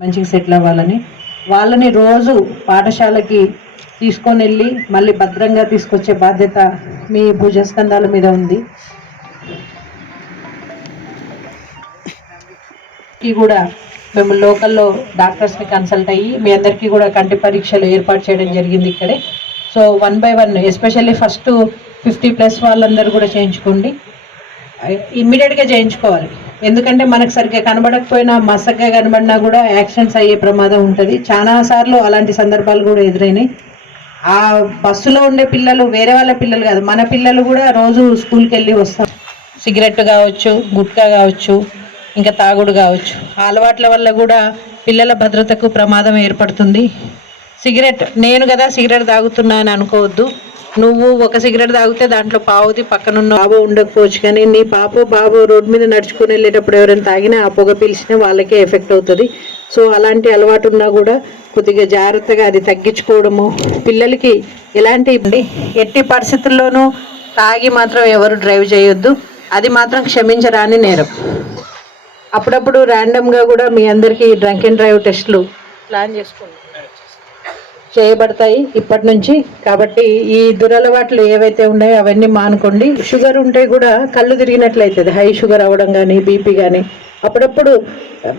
మంచిగా సెటిల్ అవ్వాలని, వాళ్ళని రోజు పాఠశాలకి తీసుకొని వెళ్ళి మళ్ళీ భద్రంగా తీసుకొచ్చే బాధ్యత మీ భుజస్కంధాల మీద ఉంది. కూడా మేము లోకల్లో డాక్టర్స్ని కన్సల్ట్ అయ్యి మీ అందరికీ కూడా కంటి పరీక్షలు ఏర్పాటు చేయడం జరిగింది ఇక్కడే. సో 1 by 1 ఎస్పెషల్లీ ఫస్ట్ 50+ వాళ్ళందరూ కూడా చేయించుకోండి, ఇమ్మీడియట్గా చేయించుకోవాలి. ఎందుకంటే మనకు సరిగ్గా కనబడకపోయినా మసగ్గా కనబడినా కూడా యాక్సిడెంట్స్ అయ్యే ప్రమాదం ఉంటుంది. చాలాసార్లు అలాంటి సందర్భాలు కూడా ఎదురైనాయి. ఆ బస్సులో ఉండే పిల్లలు వేరే వాళ్ళ పిల్లలు కాదు, మన పిల్లలు కూడా రోజు స్కూల్కి వెళ్ళి వస్తాం. సిగరెట్ కావచ్చు, గుట్కా కావచ్చు, ఇంకా తాగుడు కావచ్చు, ఆ అలవాట్ల వల్ల కూడా పిల్లల భద్రతకు ప్రమాదం ఏర్పడుతుంది. సిగరెట్ నేను కదా సిగరెట్ తాగుతున్నా అని అనుకోవద్దు. నువ్వు ఒక సిగరెట్ తాగితే దాంట్లో పావుది పక్కనున్న బాబు ఉండకపోవచ్చు, కానీ నీ బాబు రోడ్డు మీద నడుచుకుని వెళ్ళేటప్పుడు ఎవరైనా తాగినా ఆ పొగ పీల్చినా వాళ్ళకే ఎఫెక్ట్ అవుతుంది. సో అలాంటి అలవాటు ఉన్నా కూడా కొద్దిగా జాగ్రత్తగా అది తగ్గించుకోవడము. పిల్లలకి ఎలాంటి ఎట్టి పరిస్థితుల్లోనూ తాగి మాత్రం ఎవరు డ్రైవ్ చేయొద్దు, అది మాత్రం క్షమించరాని నేరం. అప్పుడప్పుడు ర్యాండమ్గా కూడా మీ అందరికీ డ్రంక్ అండ్ డ్రైవ్ టెస్టులు ప్లాన్ చేసుకోండి, చేయబడతాయి ఇప్పటి నుంచి. కాబట్టి ఈ దురలవాట్లు ఏవైతే ఉన్నాయో అవన్నీ మానుకోండి. షుగర్ ఉంటే కూడా కళ్ళు తిరిగినట్లయితుంది, హై షుగర్ అవ్వడం కానీ బీపీ కానీ. అప్పుడప్పుడు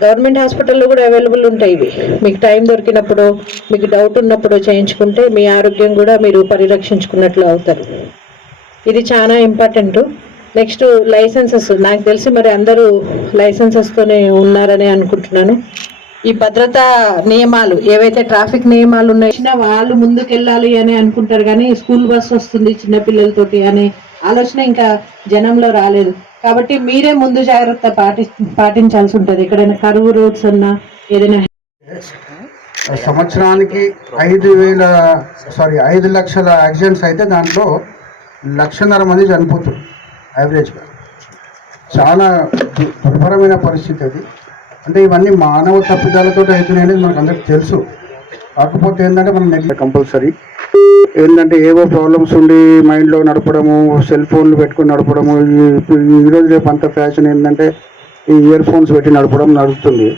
గవర్నమెంట్ హాస్పిటల్లో కూడా అవైలబుల్ ఉంటాయి ఇవి. మీకు టైం దొరికినప్పుడు, మీకు డౌట్ ఉన్నప్పుడు చేయించుకుంటే మీ ఆరోగ్యం కూడా మీరు పరిరక్షించుకున్నట్లు అవుతారు. ఇది చాలా ఇంపార్టెంట్. నెక్స్ట్ లైసెన్సెస్, నాకు తెలిసి మరి అందరూ లైసెన్సెస్తోనే ఉన్నారని అనుకుంటున్నాను. ఈ భద్రతా నియమాలు ఏవైతే ట్రాఫిక్ నియమాలు ఉన్నాయో వాళ్ళు ముందుకెళ్ళాలి అని అనుకుంటారు, కానీ స్కూల్ బస్ వస్తుంది చిన్నపిల్లలతోటి అనే ఆలోచన ఇంకా జనంలో రాలేదు. కాబట్టి మీరే ముందు జాగ్రత్త పాటించాల్సి ఉంటుంది. ఎక్కడైనా కరువు రోడ్స్ అన్నా ఏదైనా. సంవత్సరానికి 5 లక్షల యాక్సిడెంట్స్ అయితే దాంట్లో 1.5 మంది చనిపోతారు యావరేజ్గా. చాలా దుర్భరమైన పరిస్థితి అది. అంటే ఇవన్నీ మానవ తప్పిదాలతో అవుతున్నాయి అనేది మనకు అందరికి తెలుసు. కాకపోతే ఏంటంటే మనం కంపల్సరీ ఏంటంటే ఏవో ప్రాబ్లమ్స్ ఉండి మైండ్లో నడపడము, సెల్ ఫోన్లు పెట్టుకుని నడపడము. ఈరోజు రేపు అంత ఫ్యాషన్ ఏంటంటే ఈ ఇయర్ ఫోన్స్ పెట్టి నడపడం నడుస్తుంది.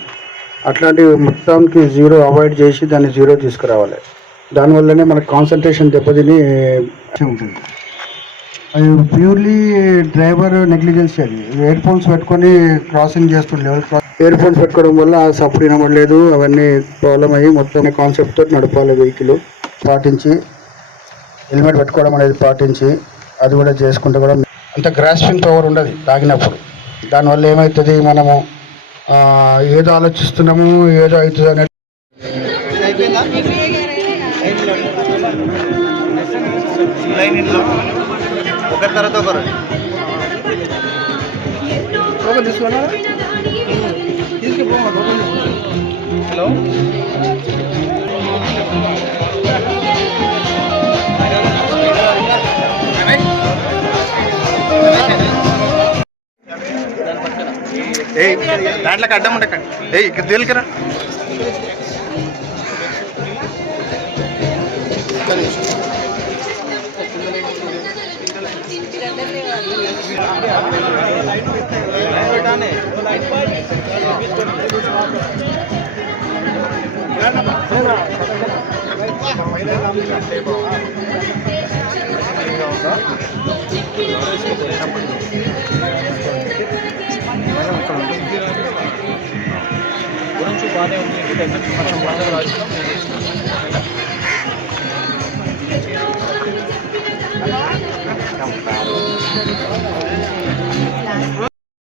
అట్లాంటివి మొత్తానికి జీరో అవాయిడ్ చేసి దాన్ని జీరో తీసుకురావాలి. దానివల్లనే మనకు కాన్సన్ట్రేషన్ దెబ్బతిని ఉంటుంది. అది ప్యూర్లీ డ్రైవర్ నెగ్లిజెన్స్. అది ఇయర్ ఫోన్స్ పెట్టుకొని క్రాసింగ్ చేస్తుండే ఇయర్ ఫోన్స్ పెట్టుకోవడం వల్ల సప్పుడు వినబడలేదు, అవన్నీ ప్రాబ్లం అయ్యి మొత్తం కాన్సెప్ట్ తోటి నడపాలి. వెహికల్ పాటించి హెల్మెట్ పెట్టుకోవడం అనేది పాటించి అది కూడా చేసుకుంటే కూడా అంత గ్రాస్పింగ్ పవర్ ఉండదు తాగినప్పుడు. దానివల్ల ఏమవుతుంది, మనము ఏదో ఆలోచిస్తున్నాము ఏదో అవుతుంది అనేది. ఒకరి తర్వాత ఒకరు తీసుకున్నా. హలో, దాంట్లోకి అడ్డం ఉండకండి. ఇక్కడ తేలికరా. గురించి బాగానే ఉంది.